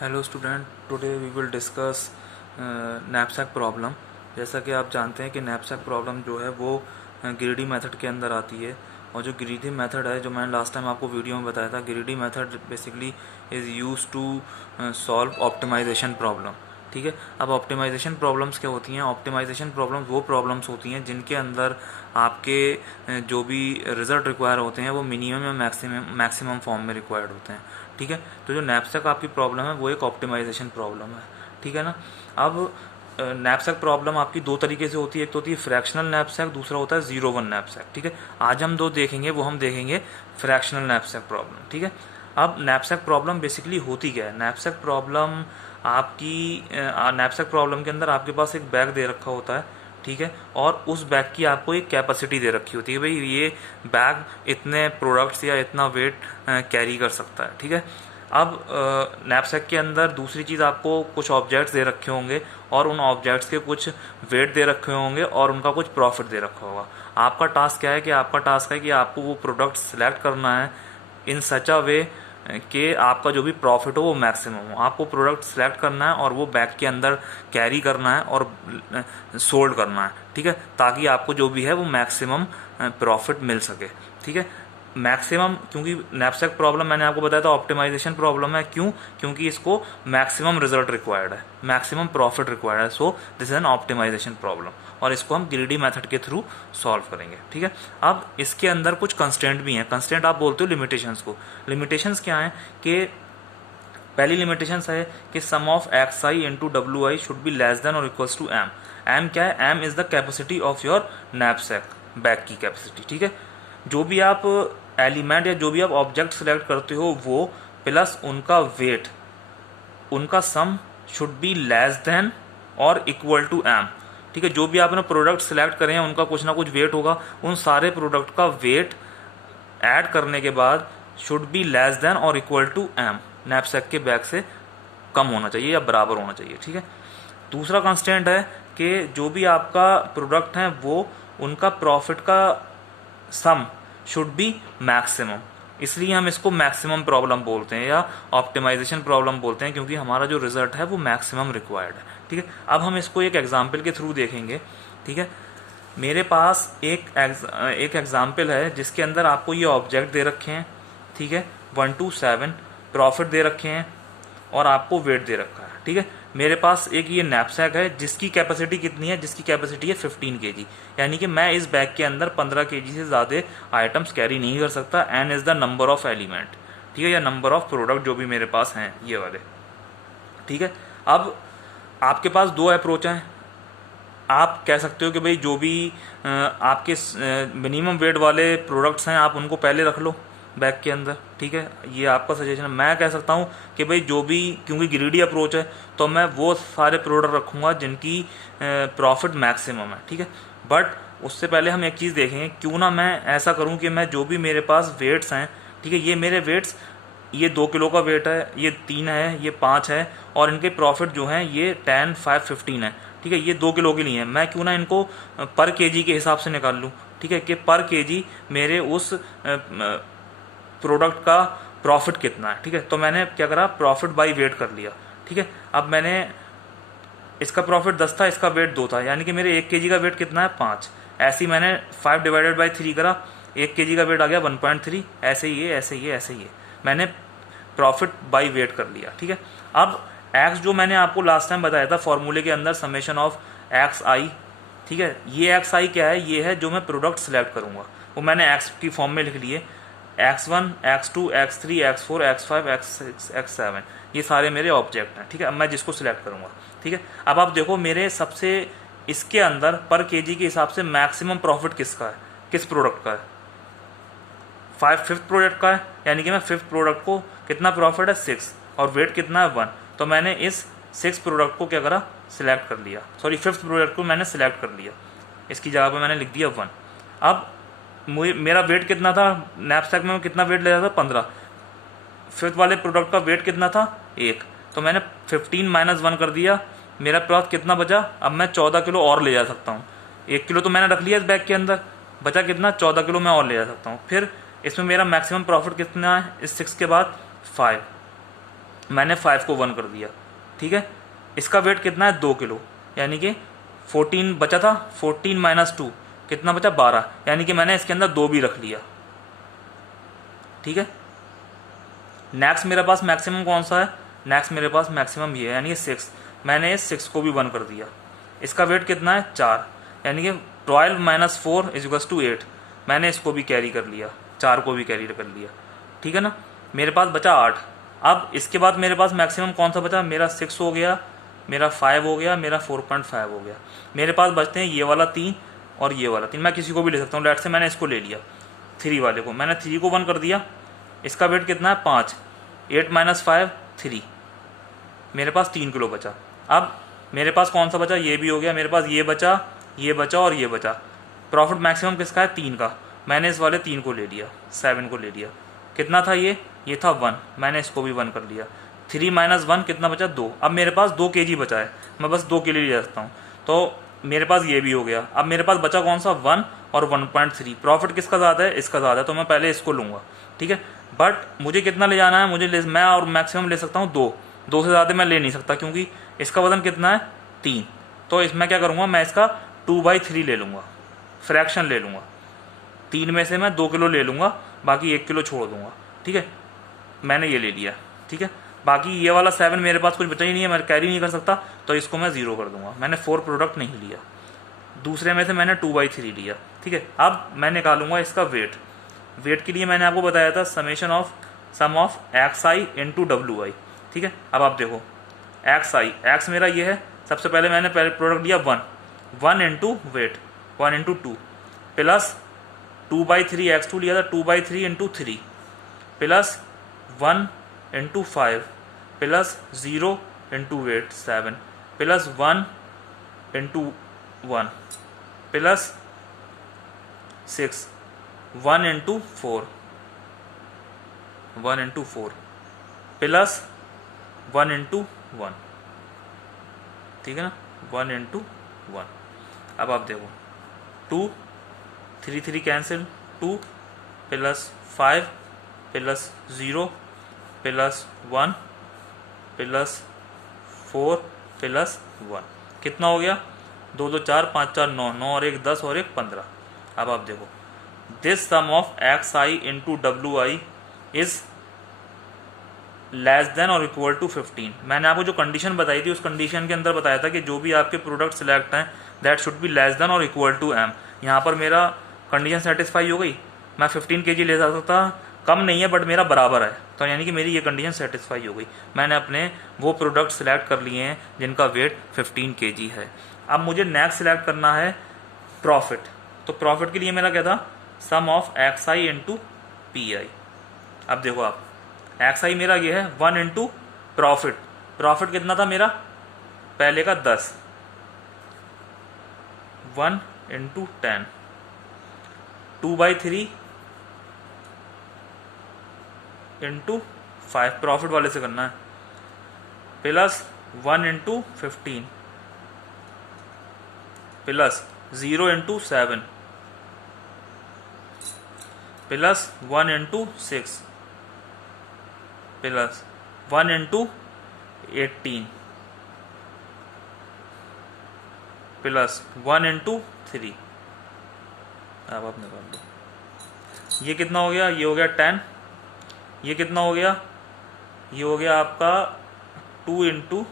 Hello student, today we will discuss knapsack problem. जैसा कि आप जानते हैं कि नैपसैक प्रॉब्लम जो है वो ग्रीडी मेथड के अंदर आती है। और जो ग्रीडी मेथड है, जो मैंने लास्ट टाइम आपको वीडियो में बताया था, greedy method basically is use to solve optimization problem. ठीक है। अब ऑप्टिमाइजेशन प्रॉब्लम्स क्या होती हैं? ऑप्टिमाइजेशन प्रॉब्लम्स वो प्रॉब्लम्स होती हैं जिनके अंदर आपके जो भी रिजल्ट रिक्वायर होते हैं वो मिनिमम या मैक्सिमम फॉर्म में रिक्वायर्ड होते हैं। ठीक है। तो जो नैपसैक आपकी प्रॉब्लम है वो एक ऑप्टिमाइजेशन प्रॉब्लम है। ठीक है ना। अब नैपसैक प्रॉब्लम आपकी दो तरीके से होती है। एक तो होती है फ्रैक्शनल नैपसैक, दूसरा होता है 0-1 नैपसैक। ठीक है। आज हम दो देखेंगे, वो हम देखेंगे फ्रैक्शनल नैपसैक प्रॉब्लम। ठीक है। अब नैपसैक प्रॉब्लम बेसिकली होती क्या है? नैपसैक प्रॉब्लम आपकी नैपसैक प्रॉब्लम के अंदर आपके पास एक बैग दे रखा होता है। ठीक है। और उस बैग की आपको एक कैपेसिटी दे रखी होती है, भाई ये बैग इतने प्रोडक्ट्स या इतना वेट कैरी कर सकता है। ठीक है। अब नैपसैक के अंदर दूसरी चीज़, आपको कुछ ऑब्जेक्ट्स दे रखे होंगे और उन ऑब्जेक्ट्स के कुछ वेट दे रखे होंगे और उनका कुछ प्रॉफिट दे रखा होगा। आपका टास्क क्या है कि आपको वो प्रोडक्ट सेलेक्ट करना है इन सच अ वे कि आपका जो भी प्रॉफिट हो वो मैक्सिमम हो। आपको प्रोडक्ट सेलेक्ट करना है और वो बैग के अंदर कैरी करना है और सोल्ड करना है। ठीक है। ताकि आपको जो भी है वो मैक्सिमम प्रॉफिट मिल सके। ठीक है। मैक्सिमम, क्योंकि नैपसैक प्रॉब्लम मैंने आपको बताया था ऑप्टिमाइजेशन प्रॉब्लम है। क्यों? क्योंकि इसको मैक्सिमम रिजल्ट रिक्वायर्ड है, मैक्सिमम प्रॉफिट रिक्वायर्ड है। So this is an optimization problem और इसको हम ग्रीडी मेथड के थ्रू सॉल्व करेंगे। ठीक है। अब इसके अंदर कुछ कंस्टेंट भी हैं। कंस्टेंट आप बोलते हो लिमिटेशंस को। लिमिटेशंस क्या हैं कि पहली लिमिटेशंस है कि sum of X I into W I should be less than or equals to M. M क्या है? M is the capacity of your knapsack, bag की कैपेसिटी। ठीक है। जो भी आप एलिमेंट या जो भी आप ऑब्जेक्ट सेलेक्ट करते हो वो प्लस उनका वेट, उनका sum should be less than और इक्वल टू एम। ठीक है। जो भी आपने प्रोडक्ट सेलेक्ट करे हैं उनका कुछ ना कुछ वेट होगा। उन सारे प्रोडक्ट का वेट ऐड करने के बाद शुड बी लेस देन और इक्वल टू एम, नैपसैक के बैग से कम होना चाहिए या बराबर होना चाहिए। ठीक है। दूसरा कंस्टेंट है कि जो भी आपका प्रोडक्ट है वो उनका प्रॉफिट का सम शुड बी मैक्सिमम। इसलिए हम इसको मैक्सिमम प्रॉब्लम बोलते हैं या ऑप्टिमाइजेशन प्रॉब्लम बोलते हैं, क्योंकि हमारा जो रिजल्ट है वो मैक्सिमम रिक्वायर्ड है। ठीक है। अब हम इसको एक एग्जाम्पल के थ्रू देखेंगे। ठीक है। मेरे पास एक एग्जाम्पल है जिसके अंदर आपको ये ऑब्जेक्ट दे रखे हैं। ठीक है। 1 to 7 प्रॉफिट दे रखे हैं और आपको वेट दे रखा है। ठीक है। मेरे पास एक ये नैपसैक है जिसकी कैपेसिटी कितनी है? जिसकी कैपेसिटी है 15 kg। यानी कि मैं इस बैग के अंदर 15 kg से ज़्यादा आइटम्स कैरी नहीं कर सकता। N is the number of element. ठीक है। या नंबर ऑफ प्रोडक्ट जो भी मेरे पास हैं ये वाले। ठीक है। अब आपके पास दो अप्रोच हैं। आप कह सकते हो कि भाई जो भी आपके मिनिमम वेट वाले प्रोडक्ट्स हैं आप उनको पहले रख लो बैग के अंदर। ठीक है। ये आपका सजेशन है। मैं कह सकता हूँ कि भाई जो भी, क्योंकि ग्रीडी अप्रोच है तो मैं वो सारे प्रोडक्ट रखूँगा जिनकी प्रॉफिट मैक्सिमम है। ठीक है। बट उससे पहले हम एक चीज़ देखेंगे, क्यों ना मैं ऐसा करूँ कि मैं जो भी मेरे पास वेट्स हैं, ठीक है, ये मेरे वेट्स, ये 2 किलो का वेट है, ये 3 है, ये 5 है और इनके प्रॉफिट जो हैं ये 10, 5, 15 है। ठीक है। ये 2 किलो के लिए है। मैं क्यों ना इनको पर केजी के हिसाब से निकाल लूँ। ठीक है। कि पर केजी मेरे उस प्रोडक्ट का प्रॉफिट कितना है। ठीक है। तो मैंने क्या करा, प्रॉफिट बाई वेट कर लिया। ठीक है। अब मैंने, इसका प्रॉफिट 10 था, इसका वेट 2 था, यानी कि मेरे 1 kg का वेट कितना है? 5। ऐसे ही मैंने 5 डिवाइडेड बाई 3 करा, 1 kg का वेट आ गया 1.3। ऐसे ही है, ऐसे ही है, ऐसे ही है। मैंने प्रॉफिट बाई वेट कर लिया। ठीक है। अब एक्स जो मैंने आपको लास्ट टाइम बताया था फॉर्मूले के अंदर, समेशन ऑफ एक्स आई। ठीक है। ये एक्स आई क्या है? ये है जो मैं प्रोडक्ट सेलेक्ट करूंगा, वो मैंने एक्स की फॉर्म में लिख लिए। x1, x2, x3, x4, x5, x6, x7, ये सारे मेरे ऑब्जेक्ट हैं। ठीक है। अब मैं जिसको सिलेक्ट करूंगा। ठीक है। अब आप देखो मेरे सबसे इसके अंदर पर केजी के हिसाब से मैक्सिमम प्रॉफिट किसका है, किस प्रोडक्ट का है? फिफ्थ प्रोडक्ट का है। यानी कि मैं फिफ्थ प्रोडक्ट को, कितना प्रॉफिट है? 6 और वेट कितना है? 1। तो मैंने इस 6 प्रोडक्ट को क्या करा, सिलेक्ट कर लिया। सॉरी, फिफ्थ प्रोडक्ट को मैंने सिलेक्ट कर लिया, इसकी जगह पे मैंने लिख दिया 1। अब मेरा वेट कितना था नैपसैक में? कितना वेट ले रहा था? 15। फिफ्थ वाले प्रोडक्ट का वेट कितना था? 1। तो मैंने 15 माइनस 1 कर दिया, मेरा पास कितना बचा? अब मैं 14 किलो और ले जा सकता हूँ। 1 किलो तो मैंने रख लिया इस बैग के अंदर, बचा कितना? 14 किलो मैं और ले जा सकता हूँ। फिर इसमें मेरा मैक्सिमम प्रॉफिट कितना है इस 6 के बाद? 5। मैंने 5 को 1 कर दिया, ठीक है। इसका वेट कितना है 2 किलो, यानी कि 14 बचा था, 14 माइनस 2 कितना बचा 12, यानी कि मैंने इसके अंदर 2 भी रख लिया, ठीक है। नेक्स्ट मेरे पास मैक्सिमम कौन सा है, नेक्स्ट मेरे पास मैक्सिमम ये है, यानी कि 6, मैंने 6 को भी 1 कर दिया। इसका वेट कितना है 4, यानी कि 12 माइनस 4 इज इक्वल्स टू 8, मैंने इसको भी कैरी कर लिया, 4 को भी कैरी कर लिया, ठीक है ना। मेरे पास बचा 8। अब इसके बाद मेरे पास मैक्सिमम कौन सा बचा, मेरा 6 हो गया, मेरा 5 हो गया, मेरा 4.5 हो गया। मेरे पास बचते हैं ये वाला 3 और ये वाला 3, मैं किसी को भी ले सकता हूँ। लेट से मैंने इसको ले लिया 3 वाले को, मैंने 3 को 1 कर दिया। इसका वेट कितना है 5, 8 माइनस 5 3, मेरे पास 3 किलो बचा। अब मेरे पास कौन सा बचा, ये भी हो गया, मेरे पास ये बचा, ये बचा और ये बचा। प्रॉफिट मैक्सिमम किसका है 3 का, मैंने इस वाले 3 को ले लिया, 7 को ले लिया। कितना था ये था 1, मैंने इसको भी 1 कर लिया। 3 माइनस 1 कितना बचा 2। अब मेरे पास 2 kg बचा है, मैं बस 2 के लिए ले सकता हूँ, तो मेरे पास ये भी हो गया। अब मेरे पास बचा कौन सा 1 और 1.3। प्रॉफिट किसका ज़्यादा है, इसका ज़्यादा है, तो मैं पहले इसको लूँगा, ठीक है। बट मुझे कितना ले जाना है, मैं और मैक्सिमम ले सकता हूँ 2 से ज़्यादा मैं ले नहीं सकता, क्योंकि इसका वजन कितना है 3। तो इसमें क्या करूँगा, मैं इसका 2/3 ले लूँगा, फ्रैक्शन ले लूँगा। 3 में से मैं 2 किलो ले लूँगा, बाकी 1 किलो छोड़ दूँगा, ठीक है। मैंने ये ले लिया, ठीक है। बाकी ये वाला 7 मेरे पास कुछ बचा ही नहीं है, मैं कैरी नहीं कर सकता, तो इसको मैं 0 कर दूंगा। मैंने 4 प्रोडक्ट नहीं लिया, दूसरे में से मैंने 2/3 लिया, ठीक है। अब मैं निकालूंगा इसका वेट। वेट के लिए मैंने आपको बताया था सम ऑफ XI इंटू WI, ठीक है। अब आप देखो XI, एक्स मेरा ये है, सबसे पहले मैंने प्रोडक्ट लिया 1 into weight, 1 into 2 plus 2/3 X2 लिया था, 2/3 into 3 plus 1 into 5 plus 0 into weight 7 plus 1 into 1 plus 6, 1 into 4 plus 1 into 1, ठीक है ना, 1 इंटू 1। अब आप देखो 2 3 3 cancel, 2 plus 5 plus 0 plus 1 plus 4 plus 1, कितना हो गया 2 2 4 5 4 9, 9 और 1 10 और 1 15। अब आप देखो this sum of XI into WI is less than और इक्वल टू 15। मैंने आपको जो कंडीशन बताई थी, उस कंडीशन के अंदर बताया था कि जो भी आपके प्रोडक्ट सिलेक्ट हैं that should be less than और इक्वल टू M। यहाँ पर मेरा कंडीशन सेटिस्फाई हो गई, मैं 15 kg ले सकता, कम नहीं है बट मेरा बराबर है, तो यानी कि मेरी ये कंडीशन सेटिस्फाई हो गई। मैंने अपने वो प्रोडक्ट सिलेक्ट कर लिए हैं जिनका वेट 15 kg है। अब मुझे नेक्स्ट सिलेक्ट करना है प्रॉफिट। तो प्रॉफिट के लिए मेरा क्या था, सम ऑफ XI इंटू PI। अब देखो आप XI मेरा ये है 1 इंटू प्रॉफिट, प्रॉफिट कितना था मेरा पहले का 10, 1 इंटू 10, 2/3 इंटू 5, प्रॉफिट वाले से करना है, plus 1 into 15 plus 0 into 7 plus 1 into 6 plus 1 into 18 plus 1 into 3। अब आप निकाल दो, ये कितना हो गया, ये हो गया 10, ये कितना हो गया, ये हो गया आपका 2 इंटू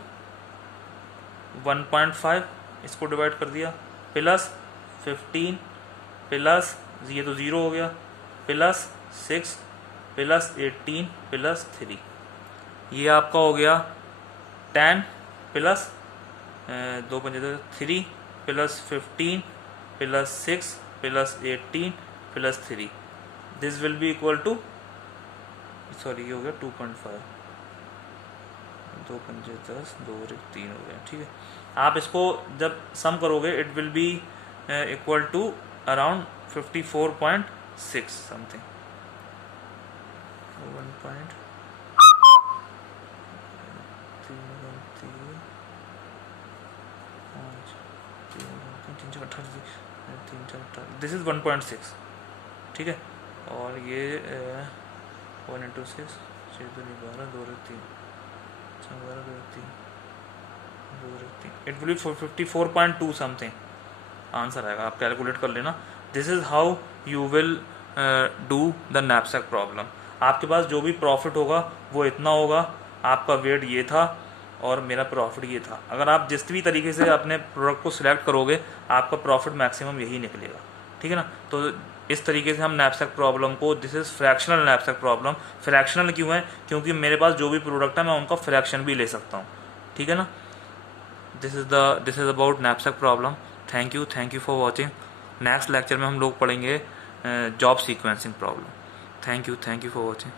1.5, इसको डिवाइड कर दिया, प्लस 15 प्लस ये तो 0 हो गया, प्लस 6 प्लस 18 प्लस 3, ये आपका हो गया 10 plus 2 5 3 plus 15 plus 6 plus 18 plus 3, this will be equal to, sorry ये हो गया 2.5, 2 5 10 2 और 1 3 हो गया, ठीक है। आप इसको जब सम करोगे it will be equal to around 54.6 something, 1. This is 1.6, ठीक है। और ये 1 into 6 6 2 12 2 3 it will be 54.2 something answer आएगा, आप कैलकुलेट कर लेना। This is how you will do the knapsack problem. आपके पास जो भी प्रॉफिट होगा वो इतना होगा, आपका वेट ये था और मेरा प्रॉफिट ये था। अगर आप जिस भी तरीके से अपने प्रोडक्ट को सिलेक्ट करोगे आपका प्रॉफिट मैक्सिमम यही निकलेगा, ठीक है ना। तो इस तरीके से हम नैपसैक प्रॉब्लम को, this is fractional knapsack problem. Fractional क्यों है? क्योंकि मेरे पास जो भी प्रोडक्ट है मैं उनका फ्रैक्शन भी ले सकता हूँ, ठीक है ना। This is about knapsack problem. Thank you for watching. Next lecture में हम लोग पढ़ेंगे job sequencing problem. Thank you for watching.